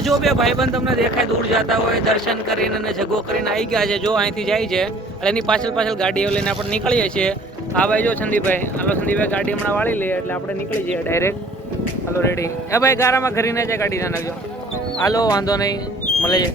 આ જો બે ભાઈબંધ તમને દેખાય દૂર જતા હોય દર્શન કરીને અને જગો કરીને આવી ગયા છે. જો અહીંથી જાય છે એટલે એની પાછળ ગાડીઓ લઈને આપણે નીકળીએ છીએ. હા ભાઈ જો સંદીપભાઈ, હાલો સંદીપભાઈ ગાડી હમણાં વાળી લે એટલે આપણે નીકળી જઈએ ડાયરેક્ટ. હાલો રેડી. એ ભાઈ ગારામાં ઘરીને જાય ગાડી ના નાખજો. હાલો વાંધો નહીં, મળે છે.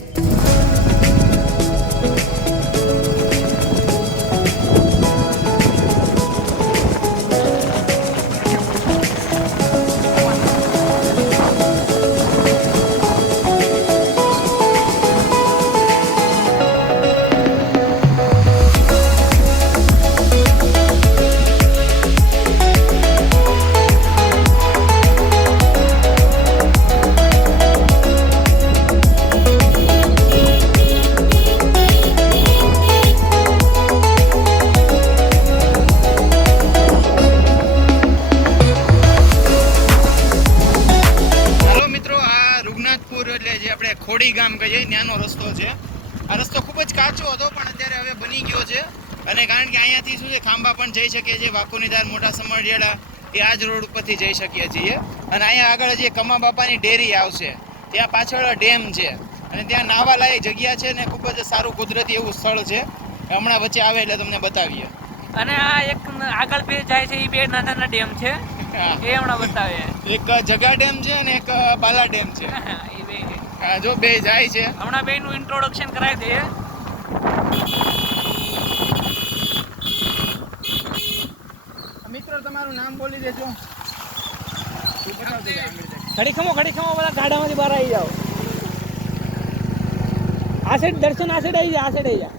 ખોડી ગામ કહીએ ત્યાંનો રસ્તો છે. આ રસ્તો ખૂબ જ કાચો હતો પણ અત્યારે હવે બની ગયો છે. અને કારણ કે અહીંયાથી શું છે ખાંભા પણ જઈ શકીએ છીએ, વાંકુનીધાર, મોટા સમઢિયાળા એ આ જ રોડ ઉપરથી જઈ શકીએ છીએ. અને અહીંયા આગળ જે કમા બાપાની ડેરી આવશે, ત્યાં પાછળ ડેમ છે અને ત્યાં નાહવા લાયક જગ્યા છે ને ખૂબ જ સારું કુદરતી એવું સ્થળ છે. હમણાં વચ્ચે આવે એટલે તમને બતાવીએ. અને આ એક આગળ બે જાય છે એ બે નાના ડેમ છે એ હમણાં બતાવે. એક જગા ડેમ છે અને એક બાલા ડેમ છે. જો બે જાય છે, હમણાં બે નું ઇન્ટ્રોડક્શન કરાવી દઈએ. મિત્રો તમારું નામ બોલી દેજો. ઘડી ખમો બધા ગાડામાંથી બહાર આવી જાઓ. આ સાઈડ દર્શન, આ સાઈડ આવી જા, આ સાઈડ આવી જા,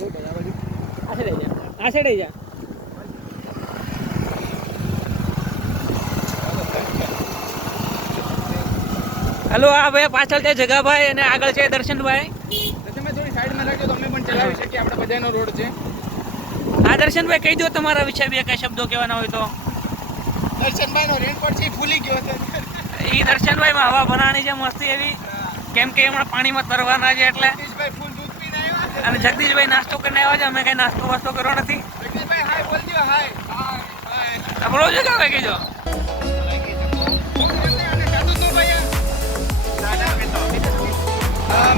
આ સાઈડ આવી જા, આ સાઈડ આવી જા. હલો, આ ભાઈ પાછળ છે જગાભાઈ અને આગળ છે દર્શનભાઈ. તમે થોડી સાઈડમાં રાખજો તો અમે પણ ચલાવી શકીએ, આપણે બધાનો રોડ છે. હા દર્શનભાઈ કહી દો તમારા વિશે બે કઈ શબ્દો કહેવાના હોય તો. દર્શનભાઈ નો રેનકોટ છે ભૂલી ગયો છે. એ દર્શનભાઈ માં હવા ભરાણી છે મસ્તી એવી, કેમ કે હમણાં પાણીમાં તરવાના છે એટલે. ફૂલ દૂધ પીને આવ્યા છે. અને જગદીશભાઈ નાસ્તો કરીને આવ્યા છે, અમે કઈ નાસ્તો વાસ્તો કર્યો નથી. જગદીશભાઈ હાય બોલજો. હાય સાંભળો છો કે કીધો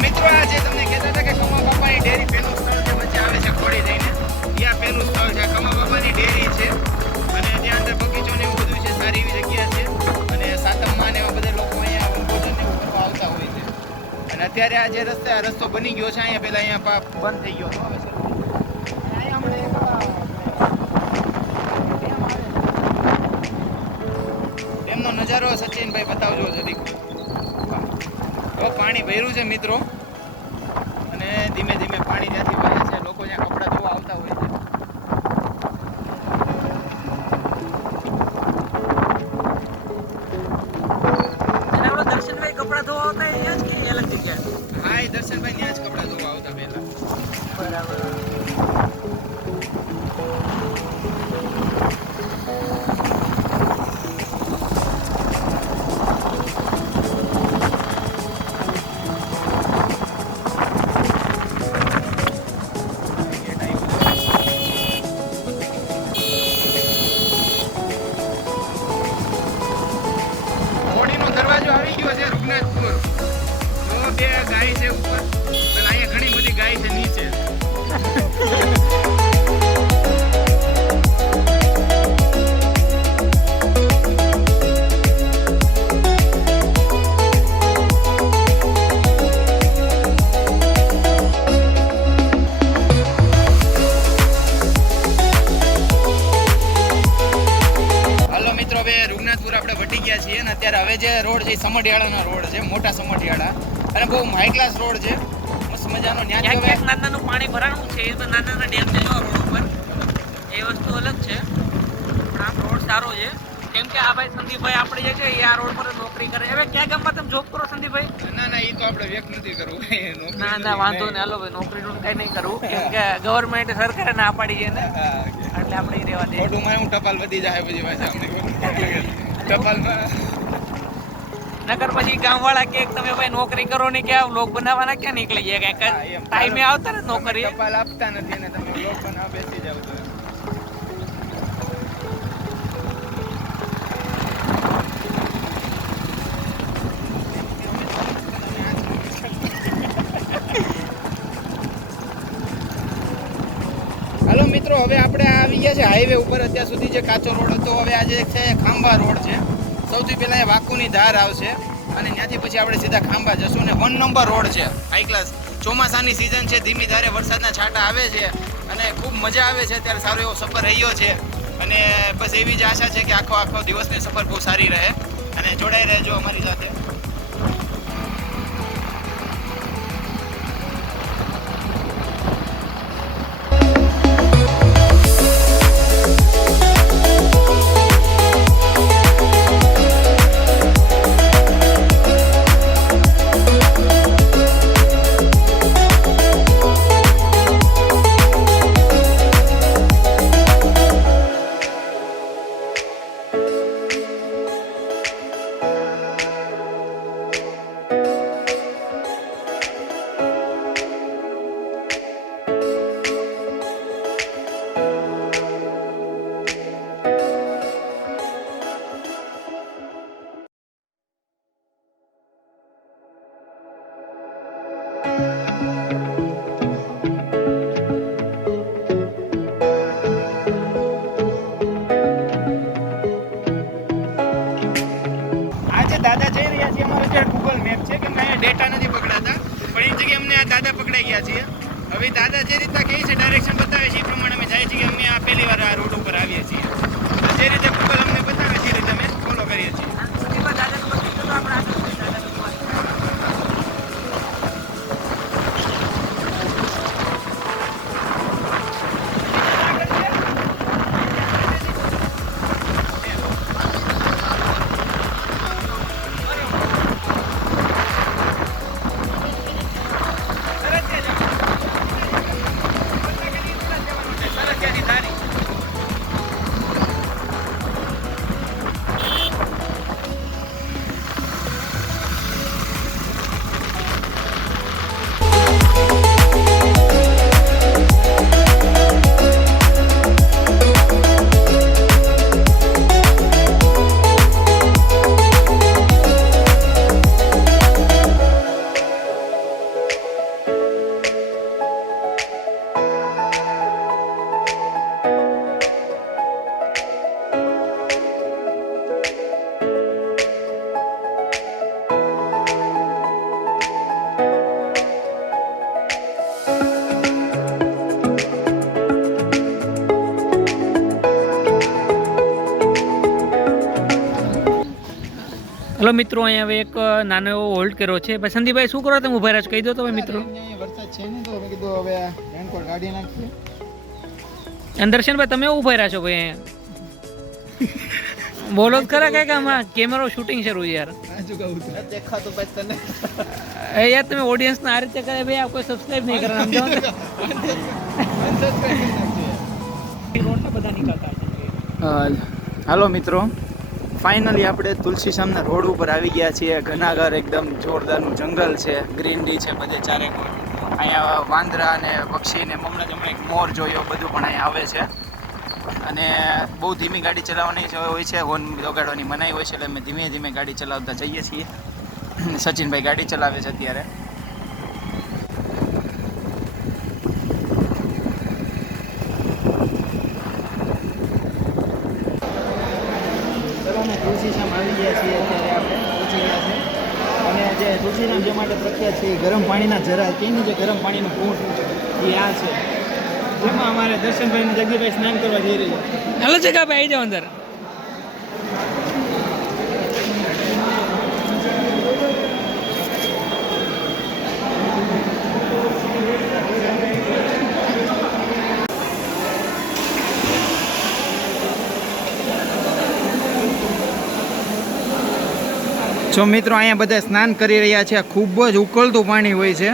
મિત્રો આ જે તમને કહેતા હતા કે કમા બાપાની ડેરી પેલું સ્થળ છે, વચ્ચે આવે છે ખોડી દઈને, ત્યાં પેલું સ્થળ છે કમા બાપાની ડેરી છે. અને ત્યાં અંદર બગીચો ને એવું બધું છે, સારી એવી જગ્યા છે. અને સાતમમાં ને એવા બધા લોકો અહીંયા ભોજન ને એવું કરવા આવતા હોય છે. અને અત્યારે આ જે રસ્તો બની ગયો છે, અહીંયા પેલા અહીંયા બંધ થઈ ગયો હતો, હવે છે. અહીંયા હમણાં એમનો નજારો સચિનભાઈ બતાવજો જરીક. પાણી ભર્યું છે મિત્રો, અને ધીમે ધીમે પાણી ત્યાંથી વહે છે. લોકો ત્યાં કપડાં ધોવા આવતા હોય છે. દર્શનભાઈ કપડા ધોવા આવતા અહીંયા જ કે અલગ જગ્યા? હા, એ દર્શનભાઈ ત્યાં જ કપડાં ધોવા આવતા પહેલા. બરાબર. દરવાજો આવી ગયો છે રૂગનાથપુર. જો બે ગાય છે ઉપર અને અહીંયા ઘણી બધી ગાય છે નીચે. રૂગનાથપુર આપણે વટી ગયા છીએ અને અત્યારે હવે જે રોડ છે સમઢિયાળાનો રોડ છે, મોટા સમઢિયાળા, અને બહુ હાઈ ક્લાસ રોડ છે, મસ્ત મજાનો. ત્યાં નાનું પાણી ભરાણું છે, નાના ડેમ છે રોડ ઉપર, એ વસ્તુ અલગ છે. પણ આ રોડ સારો છે, કેમ કે આ ભાઈ સંદીપભાઈ આપણે જે છે એ આ રોડ પર નોકરી કરે. હવે ક્યાં ગામમાં તમે જોબ કરો સંદીપભાઈ? ના એ તો આપણે વ્યક્ત નથી કરવું. ના વાંધો નહીં, હાલો ભાઈ નોકરી નું કઈ નહીં કરવું, કેમ કે ગવર્મેન્ટ સરકારે ના પાડી છે ને, એટલે આપણે રહેવા દઈએ. મોઢુંમાં હું ટપાલ વધી જાય પછી પાછા અમને ટપાલમાં નકર પછી ગામવાળા કે તમે ભાઈ નોકરી કરો ને કે વ્લોગ બનાવવાના ક્યાં નીકળી જાય, કે ટાઈમે આવતા ને નોકરી ટપાલ આપતા નથી ને તમે વ્લોગ બનાવવા બેસી જાવ તો. મિત્રો હવે આપણે આવી ગયા છે હાઈવે ઉપર. અત્યાર સુધી જે કાચો રોડ હતો, હવે આજે છે ખાંભા રોડ છે. સૌથી પહેલા એ વાકુની ધાર આવશે અને ત્યાંથી પછી આપણે સીધા ખાંભા જશું. અને 1 નંબર રોડ છે, હાઈ ક્લાસ. ચોમાસાની સિઝન છે, ધીમી ધારે વરસાદના છાંટા આવે છે અને ખૂબ મજા આવે છે. અત્યારે સારો એવો સફર રહ્યો છે અને બસ એવી જ આશા છે કે આખો દિવસની સફર બહુ સારી રહે. અને જોડાઈ રહેજો અમારી સાથે. દાદા જઈ રહ્યા છીએ. અમારો જે ગૂગલ મેપ છે કે અહીંયા ડેટા નથી પકડાતા, પણ એ જગ્યાએ અમને આ દાદા પકડાઈ ગયા છીએ. હવે દાદા જે રીતના કહે છે, ડાયરેક્શન બતાવે છે, એ પ્રમાણે અમે જાય છીએ. અમે આ પહેલી વાર આ રોડ ઉપર આવીએ છીએ. જે રીતે ગૂગલ અમને બતાવે છે એ રીતે અમે ફોલો કરીએ છીએ. હલો મિત્રો, અહીંયા હવે એક નાનો એવો હોલ્ડ કર્યો છે. ભાઈ સંદીપભાઈ, શું કરો તમે ઉભા રહ્યા છો? કહી દો તો ભાઈ મિત્રો. વરસાદ છે ને, તો મેં કીધું હવે રેનકોટ કાઢી નાખીએ. અને દર્શનભાઈ, તમે ઉભા રહ્યા છો ભાઈ અહીંયા? બોલો જ ખરા કે આમાં કેમેરો શૂટિંગ શરૂ યાર. દેખાતું ભાઈ તને યાર તમે ઓડિયન્સને આ રીતે કરે ભાઈ, આ કોઈ સબસ્ક્રાઇબ નહીં કરે. બધા નીકળતા. હાલો મિત્રો, ફાઇનલી આપણે તુલસીશ્યામના રોડ ઉપર આવી ગયા છીએ. ઘનાઘર એકદમ જોરદારનું જંગલ છે, ગ્રીનરી છે બધે ચારે. અહીંયા વાંદરા અને પક્ષી ને હમણાં એક મોર જોયો, બધું પણ અહીંયા આવે છે. અને બહુ ધીમી ગાડી ચલાવવાની હોય છે, હોર્ન વગાડવાની મનાઈ હોય છે, એટલે અમે ધીમે ધીમે ગાડી ચલાવતા જઈએ છીએ. સચિનભાઈ ગાડી ચલાવે છે અત્યારે. તુલસીશ્યામ આવી ગયા છીએ, અત્યારે આપણે પહોંચી ગયા છે. અને જે તુલસીશ્યામ જે માટે પ્રખ્યાત છે, ગરમ પાણીના ઝરા, તેનું જે ગરમ પાણીનું કુંડ એ આ છે, જેમાં અમારે દર્શનભાઈ અને જગદીભાઈ સ્નાન કરવા જઈ રહ્યા છે. હાલો જગાભાઈ, આવી જાઓ અંદર. જો મિત્રો, અહીંયા બધા સ્નાન કરી રહ્યા છે. ખૂબ જ ઉકળતું પાણી હોય છે.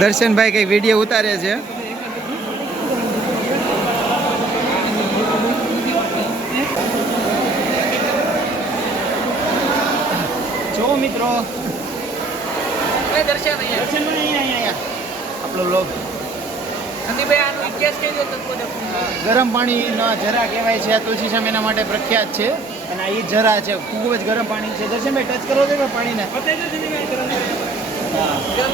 દર્શનભાઈ કંઈક વિડીયો ઉતારે છે. જો મિત્રો, દર્શનભાઈ અહીંયા આપણો લોક ગરમ પાણીના ઝરા કહેવાય છે. આ તુલસીશ્યામ એના માટે પ્રખ્યાત છે. અને આ ઝરા છે, ખૂબ જ ગરમ પાણી છે. દર્શનભાઈ ટચ કરો છો પાણીને?